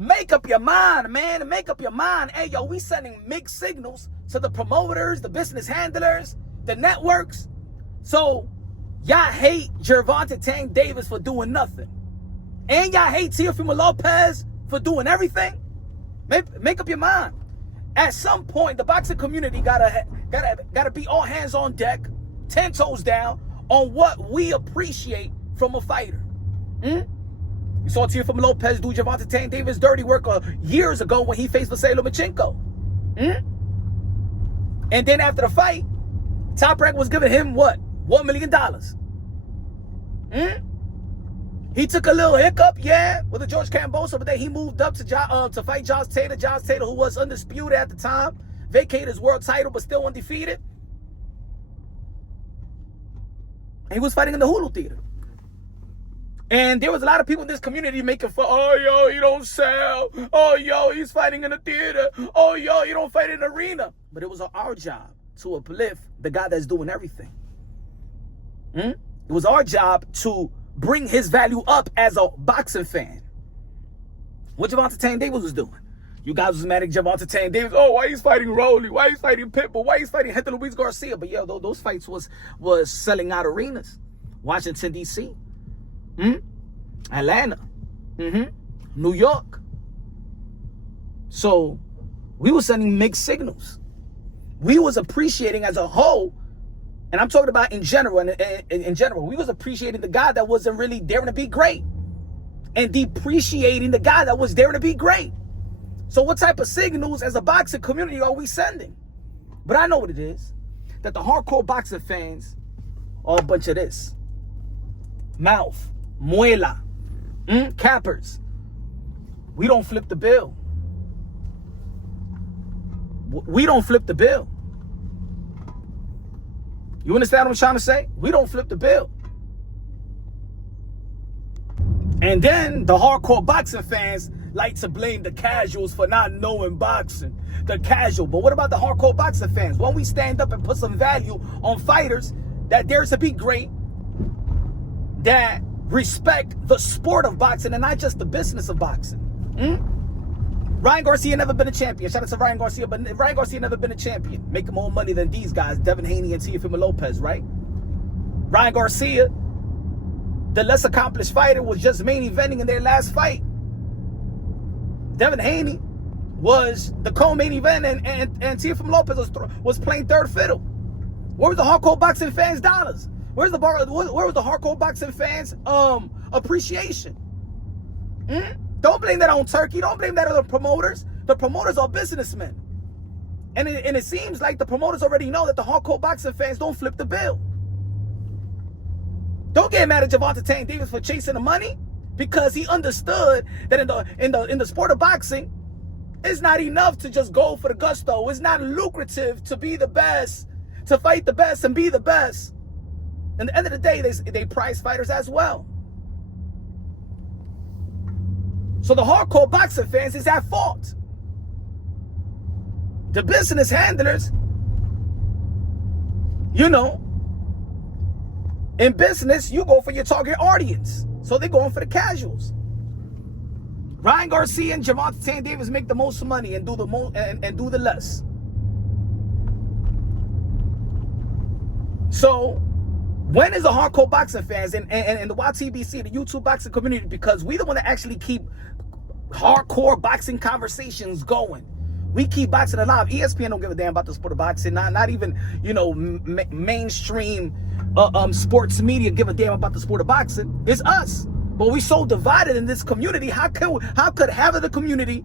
Make up your mind, man. Make up your mind. Hey, yo, we sending mixed signals to the promoters, the business handlers, the networks. So, y'all hate Gervonta Tank Davis for doing nothing. And y'all hate Teofimo Lopez for doing everything. Make up your mind. At some point, the boxing community gotta be all hands on deck, 10 toes down on what we appreciate from a fighter. You saw Teofimo Lopez do Gervonta Tank Davis dirty work years ago when he faced Vasily Lomachenko. And then after the fight, Top Rank was giving him what? $1 million. He took a little hiccup, yeah, with the George Kambosos, but then he moved up to fight Josh Taylor. Josh Taylor, who was undisputed at the time, vacated his world title, but still undefeated. And he was fighting in the Hulu Theater. And there was a lot of people in this community making fun. Oh, yo, he don't sell. Oh, yo, he's fighting in the theater. Oh, yo, you don't fight in the arena. But it was our job to uplift the guy that's doing everything. It was our job to bring his value up as a boxing fan. What Gervonta Tank Davis was doing. You guys was mad at Gervonta Tank Davis. Oh, why he's fighting Rolly? Why he's fighting Pitbull? Why he's fighting Hector Luis Garcia? But yeah, those fights was selling out arenas. Washington, D.C., Atlanta, New York. So we were sending mixed signals. We was appreciating as a whole, and I'm talking about in general, in general, we was appreciating the guy that wasn't really daring to be great and depreciating the guy that was daring to be great. So what type of signals as a boxing community are we sending? But I know what it is, that the hardcore boxing fans are a bunch of this. Mouth, muela, cappers. We don't flip the bill. We don't flip the bill. You understand what I'm trying to say? We don't flip the bill. And then the hardcore boxing fans like to blame the casuals for not knowing boxing. The casual. But what about the hardcore boxing fans? When we stand up and put some value on fighters that dare to be great, that respect the sport of boxing and not just the business of boxing. Ryan Garcia never been a champion. Shout out to Ryan Garcia, but Ryan Garcia never been a champion. Making more money than these guys, Devin Haney and Teofimo Lopez, right? Ryan Garcia, the less accomplished fighter, was just main eventing in their last fight. Devin Haney was the co-main event, and Teofimo Lopez was playing third fiddle. Where was the hardcore boxing fans' dollars? Where was the hardcore boxing fans' appreciation? Don't blame that on Turkey. Don't blame that on the promoters. The promoters are businessmen. And it seems like the promoters already know that the hardcore boxing fans don't flip the bill. Don't get mad at Gervonta Tank Davis for chasing the money, because he understood that in the sport of boxing, it's not enough to just go for the gusto. It's not lucrative to be the best, to fight the best and be the best. And at the end of the day, they prize fighters as well. So the hardcore boxing fans is at fault. The business handlers, you know, in business, you go for your target audience. So they're going for the casuals. Ryan Garcia and Gervonta Tank Davis make the most money and do the most and do the less. So when is the hardcore boxing fans and the YTBC, the YouTube boxing community, because we the one that actually keep hardcore boxing conversations going. We keep boxing alive. ESPN don't give a damn about the sport of boxing. Not even, you know, mainstream sports media give a damn about the sport of boxing. It's us. But we so divided in this community. How could half of the community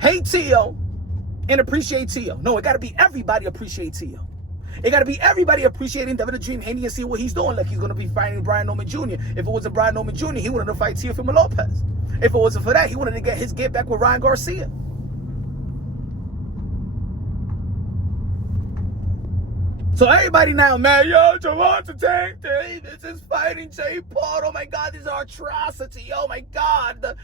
hate Teo and appreciate Teo? No, it got to be everybody appreciate Teo. It got to be everybody appreciating Devin the Dream Haney and see what he's doing. Like he's going to be fighting Brian Norman Jr. If it wasn't Brian Norman Jr., he wanted to fight Teofimo Lopez. If it wasn't for that, he wanted to get his get back with Ryan Garcia. So everybody now, man, yo, Gervonta Tank Davis is fighting Jay Paul. Oh my God, this is atrocity. Oh my God,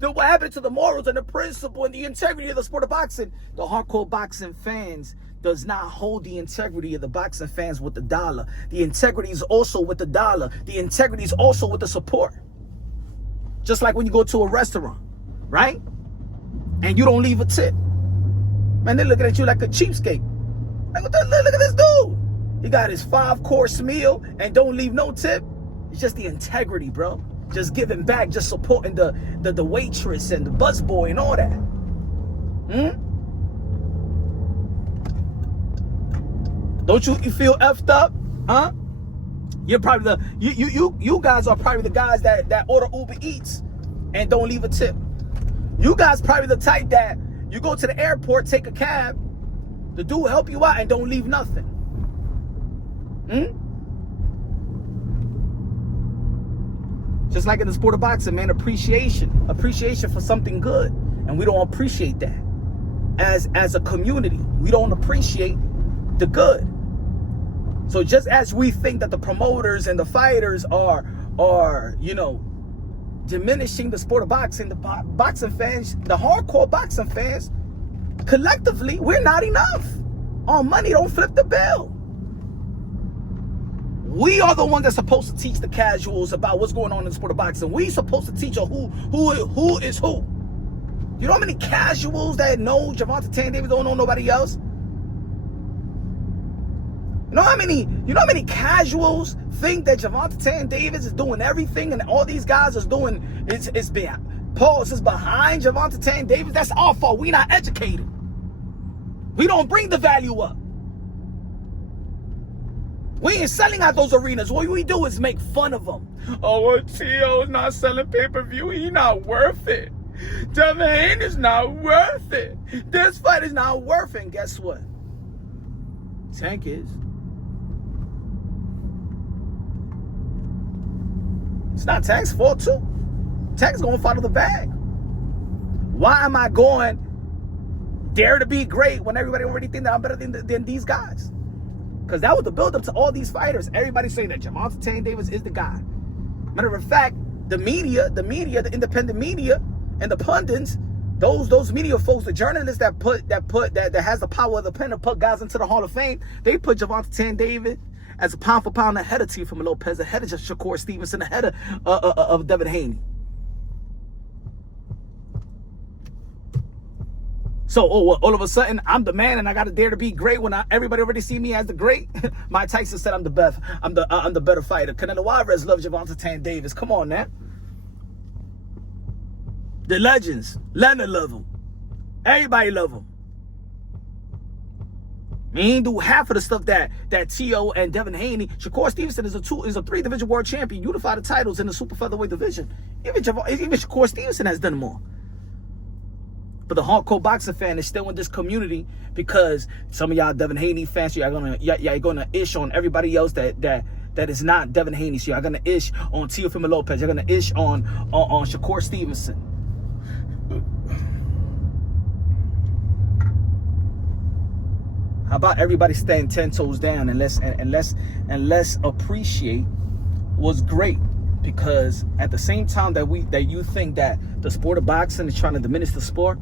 what happened to the morals and the principle and the integrity of the sport of boxing? The hardcore boxing fans does not hold the integrity of the boxing fans with the dollar. The integrity is also with the dollar. The integrity is also with the support. Just like when you go to a restaurant, right? And you don't leave a tip. Man, they're looking at you like a cheapskate. Like, look at this dude. He got his 5-course meal and don't leave no tip. It's just the integrity, bro. Just giving back, just supporting the waitress and the busboy and all that. Don't you feel effed up? Huh? You're probably you guys are probably the guys that order Uber Eats and don't leave a tip. You guys probably the type that you go to the airport, take a cab, the dude will help you out and don't leave nothing. Just like in the sport of boxing, man, appreciation for something good, and we don't appreciate that. As a community, we don't appreciate the good. So just as we think that the promoters and the fighters are diminishing the sport of boxing, the boxing fans, the hardcore boxing fans, collectively, we're not enough. Our money don't flip the bill. We are the ones that's supposed to teach the casuals about what's going on in the sport of boxing. We supposed to teach who is who. You know how many casuals that know Gervonta Davis don't know nobody else? You know how many casuals think that Gervonta Davis is doing everything and all these guys is doing is behind Gervonta Davis? That's our fault. We not educated. We don't bring the value up. We ain't selling out those arenas. What we do is make fun of them. Oh, well, Tio's not selling pay-per-view. He not worth it. Devin Haney's not worth it. This fight is not worth it. And guess what? Tank is. It's not Tank's fault too. Tank's gonna follow the bag. Why am I going dare to be great when everybody already think that I'm better than these guys? Because that was the build-up to all these fighters. Everybody saying that Gervonta Davis is the guy. Matter of fact, the media, the independent media, and the pundits, those media folks, the journalists that has the power of the pen to put guys into the Hall of Fame, they put Gervonta Davis as a pound for pound ahead of Teofimo Lopez, ahead of Shakur Stevenson, ahead of Devin Haney. So, all of a sudden, I'm the man, and I got to dare to be great when everybody already see me as the great. Mike Tyson said I'm the best. I'm the better fighter. Canelo Alvarez loves Gervonta Davis. Come on, now. The legends, Leonard love him. Everybody love him. He ain't do half of the stuff that Tio and Devin Haney. Shakur Stevenson is a 3-division world champion, unified the titles in the super featherweight division. Even Shakur Stevenson has done more. But the hardcore boxing fan is still in this community because some of y'all Devin Haney fans, y'all gonna ish on everybody else that is not Devin Haney. So y'all gonna ish on Teofimo Lopez. You're gonna ish on Shakur Stevenson. How about everybody staying 10 toes down and let's appreciate what's great? Because at the same time that you think that the sport of boxing is trying to diminish the sport,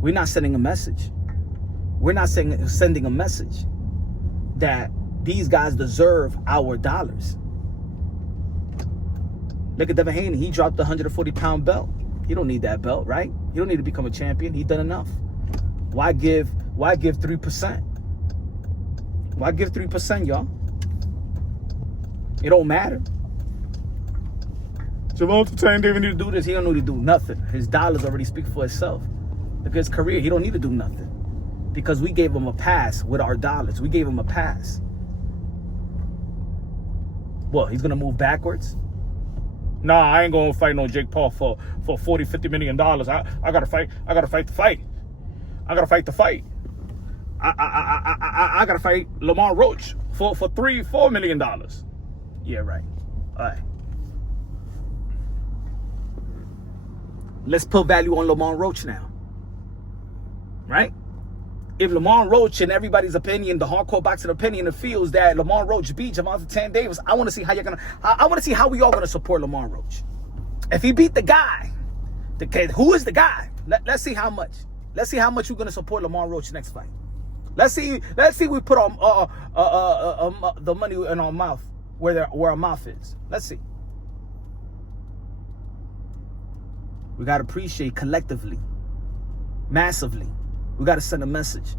we're not sending a message. We're not sending a message that these guys deserve our dollars. Look at Devin Haney. He dropped the 140-pound belt. He don't need that belt, right? He don't need to become a champion. He done enough. Why give 3%? Why give 3%, y'all? It don't matter. Gervonta Davis need to do this. He don't need to do nothing. His dollars already speak for itself. Look at his career. He don't need to do nothing. Because we gave him a pass with our dollars. We gave him a pass. What, he's going to move backwards? Nah, I ain't going to fight no Jake Paul for $40-50 million. I got to fight. I got to fight the fight. I got to fight the fight. I got to fight Lamar Roach for $3-4 million. Yeah, right. All right. Let's put value on Lamar Roach now. Right? If Lamar Roach, in everybody's opinion, the hardcore boxing opinion, feels that Lamar Roach beat Gervonta Davis, I want to see how I want to see how we all gonna support Lamar Roach. If he beat the guy, who is the guy? Let's see how much. Let's see how much we're gonna support Lamar Roach next fight. Let's see we put the money in our mouth where our mouth is. Let's see. We got to appreciate collectively, massively. We got to send a message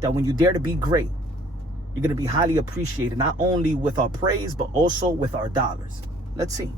that when you dare to be great, you're going to be highly appreciated, not only with our praise, but also with our dollars. Let's see.